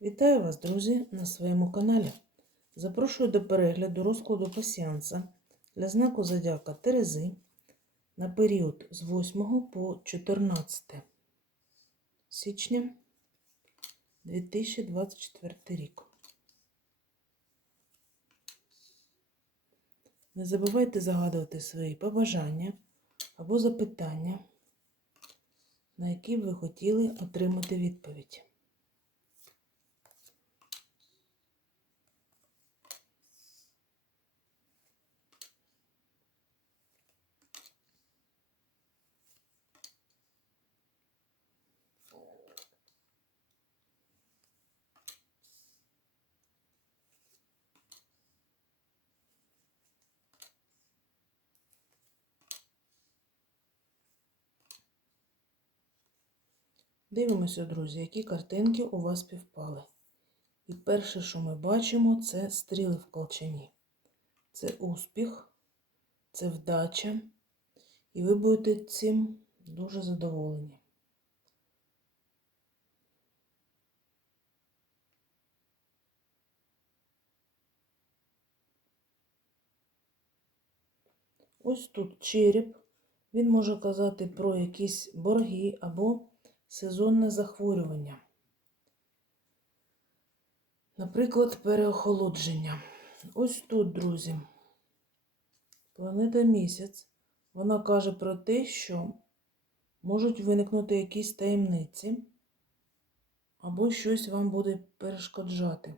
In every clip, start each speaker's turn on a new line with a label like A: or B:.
A: Вітаю вас, друзі, на своєму каналі. Запрошую до перегляду розкладу пасіанса для знаку Зодіака Терези на період з 8 по 14 січня 2024 рік. Не забувайте загадувати свої побажання або запитання, на які б ви хотіли отримати відповідь. Дивимося, друзі, які картинки у вас співпали. І перше, що ми бачимо, це стріли в колчані. Це успіх, це вдача, і ви будете цим дуже задоволені. Ось тут череп. Він може казати про якісь борги або сезонне захворювання. Наприклад, переохолодження. Ось тут, друзі, планета місяць, вона каже про те, що можуть виникнути якісь таємниці, або щось вам буде перешкоджати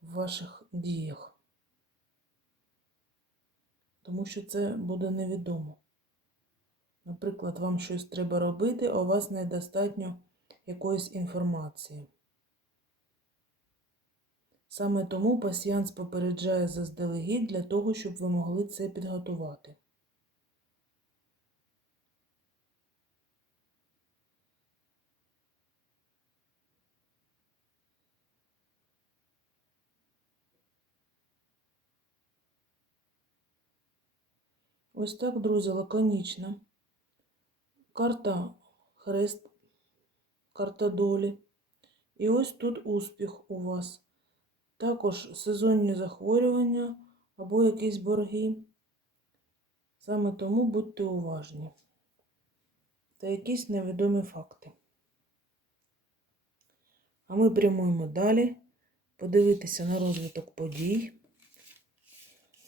A: в ваших діях. Тому що це буде невідомо. Наприклад, вам щось треба робити, а у вас недостатньо якоїсь інформації. Саме тому пасіянс попереджає заздалегідь для того, щоб ви могли це підготувати. Ось так, друзі, лаконічно. Карта хрест, карта долі. І ось тут успіх у вас. Також сезонні захворювання або якісь борги. Саме тому будьте уважні. Та якісь невідомі факти. А ми прямуємо далі подивитися на розвиток подій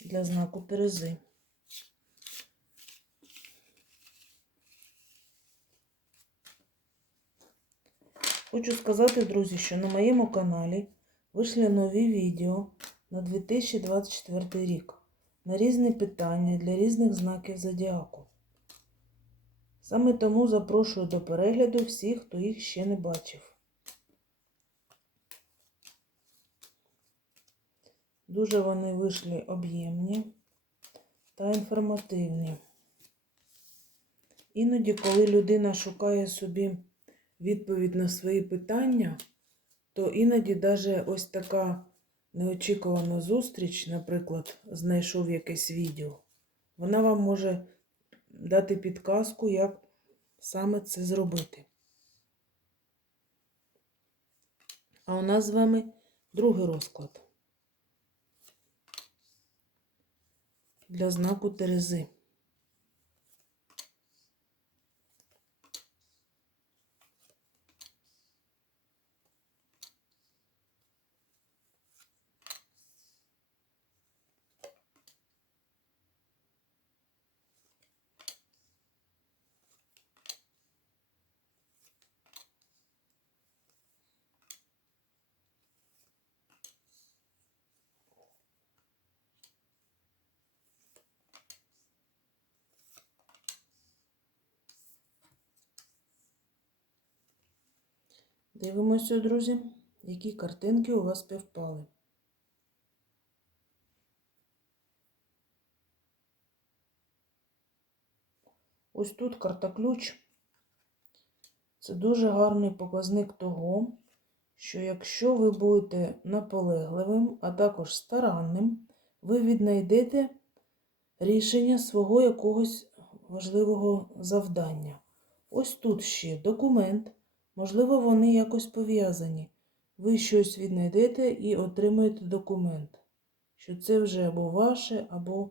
A: для знаку Терези. Хочу сказати, друзі, що на моєму каналі вийшли нові відео на 2024 рік на різні питання для різних знаків зодіаку. Саме тому запрошую до перегляду всіх, хто їх ще не бачив. Дуже вони вийшли об'ємні та інформативні. Іноді, коли людина шукає собі відповідь на свої питання, то іноді навіть ось така неочікувана зустріч, наприклад, знайшов якесь відео, вона вам може дати підказку, як саме це зробити. А у нас з вами другий розклад для знаку Терези. Дивимося, друзі, які картинки у вас співпали. Ось тут карта ключ. Це дуже гарний показник того, що якщо ви будете наполегливим, а також старанним, ви віднайдете рішення свого якогось важливого завдання. Ось тут ще документ. Можливо, вони якось пов'язані. ви щось віднайдете і отримаєте документ, що це вже або ваше, або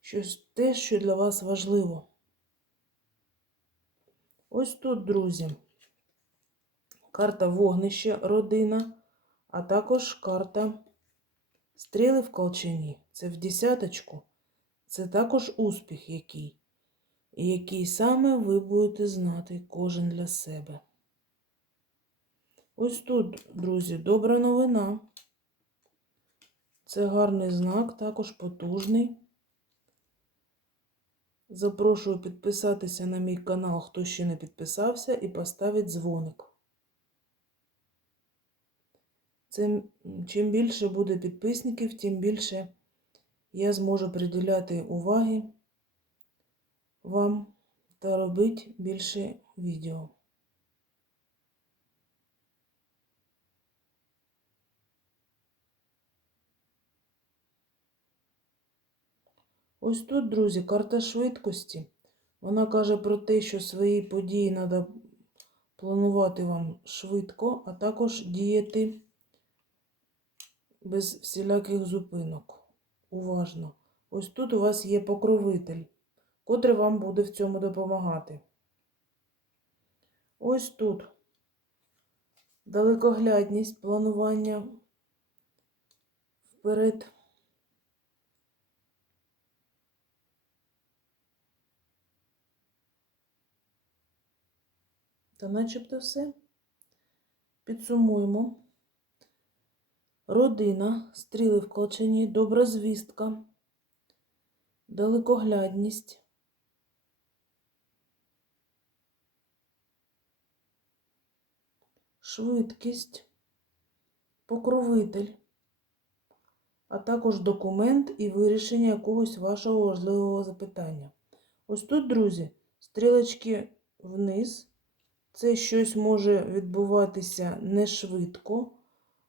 A: щось те, що для вас важливо. Ось тут, друзі, карта вогнище, родина, а також карта стріли в колчині. Це в десяточку. Це також успіх який. Який саме ви будете знати кожен для себе. Ось тут, друзі, добра новина. Це гарний знак, також потужний. Запрошую підписатися на мій канал, хто ще не підписався, і поставить дзвоник. Це, чим більше буде підписників, тим більше я зможу приділяти уваги вам та робити більше відео. Ось тут, друзі, карта швидкості. Вона каже про те, що свої події треба планувати вам швидко, а також діяти без всіляких зупинок. Уважно. Ось тут у вас є покровитель, котрий вам буде в цьому допомагати. Ось тут далекоглядність планування вперед. Та начебто все. Підсумуємо. Родина, стріли в колчані, добра звістка, далекоглядність, швидкість, покровитель, а також документ і вирішення якогось вашого важливого запитання. Ось тут, друзі, стрілочки вниз. Це щось може відбуватися не швидко,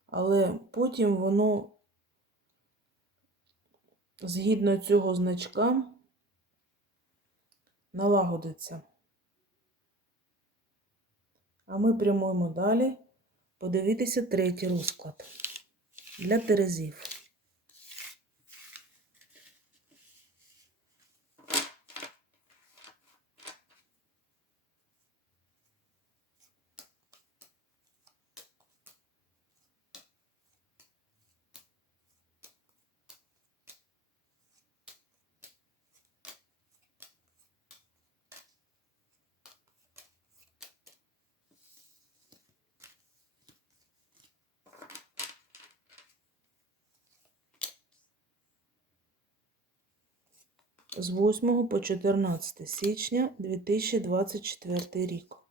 A: але потім воно, згідно цього значка, налагодиться. А ми прямуємо далі подивитися третій розклад для Терезів. З 8 по 14 січня 2024 рік.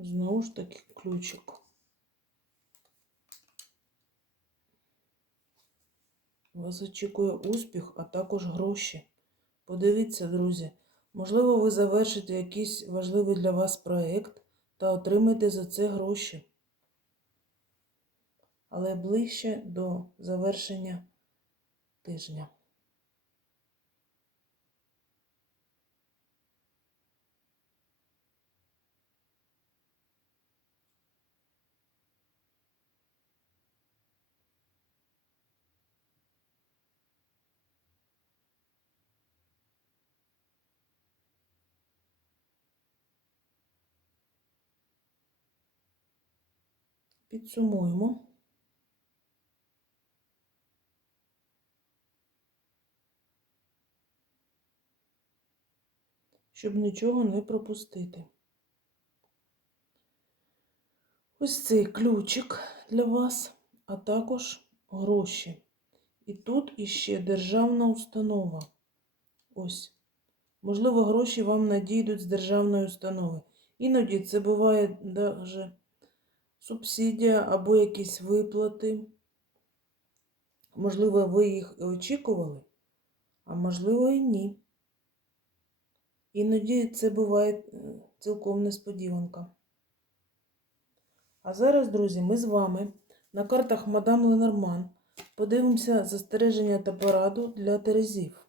A: Знову ж таки ключик. Вас очікує успіх, а також гроші. Подивіться, друзі, можливо, ви завершите якийсь важливий для вас проєкт та отримаєте за це гроші. Але ближче до завершення тижня. Підсумуємо. Щоб нічого не пропустити. Ось цей ключик для вас, а також гроші. І тут іще державна установа. Ось. Можливо, гроші вам надійдуть з державної установи. Іноді це буває даже субсидія або якісь виплати. Можливо, ви їх і очікували, а можливо і ні. Іноді це буває е, цілком несподіванка. А зараз, друзі, ми з вами на картах Мадам Ленорман подивимося застереження та пораду для Терезів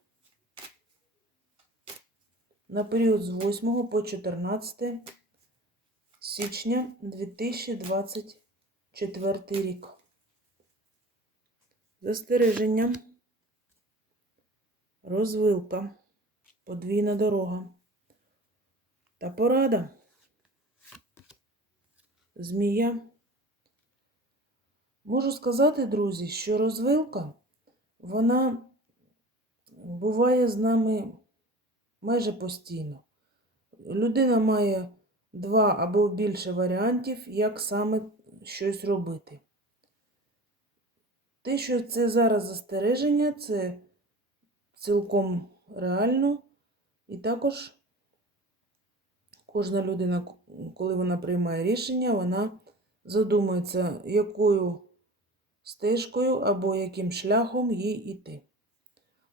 A: на період з 8 по 14 січня 2024 рік. Застереження. Розвилка. Подвійна дорога. Та порада. Змія. Можу сказати, друзі, що розвилка, вона буває з нами майже постійно. Людина має два або більше варіантів, як саме щось робити. Те, що це зараз застереження, це цілком реально. І також кожна людина, коли вона приймає рішення, вона задумується, якою стежкою або яким шляхом їй іти.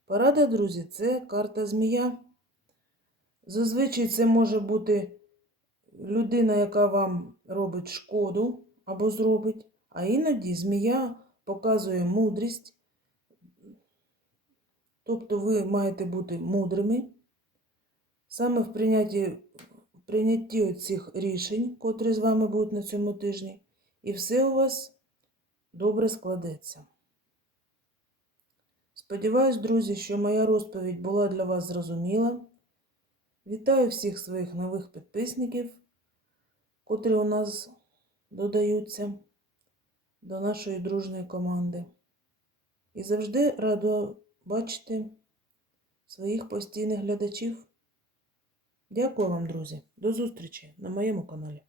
A: Порада, друзі, це карта змія. Зазвичай це може бути людина, яка вам робить шкоду або зробить, а іноді змія показує мудрість. Тобто ви маєте бути мудрими саме в прийнятті, в прийнятті цих рішень, котрі з вами будуть на цьому тижні, і все у вас добре складеться. Сподіваюсь, друзі, що моя розповідь була для вас зрозуміла. Вітаю всіх своїх нових підписників, котрі у нас додаються до нашої дружної команди. І завжди радо бачити своїх постійних глядачів. Дякую вам, друзі. До зустрічі на моєму каналі.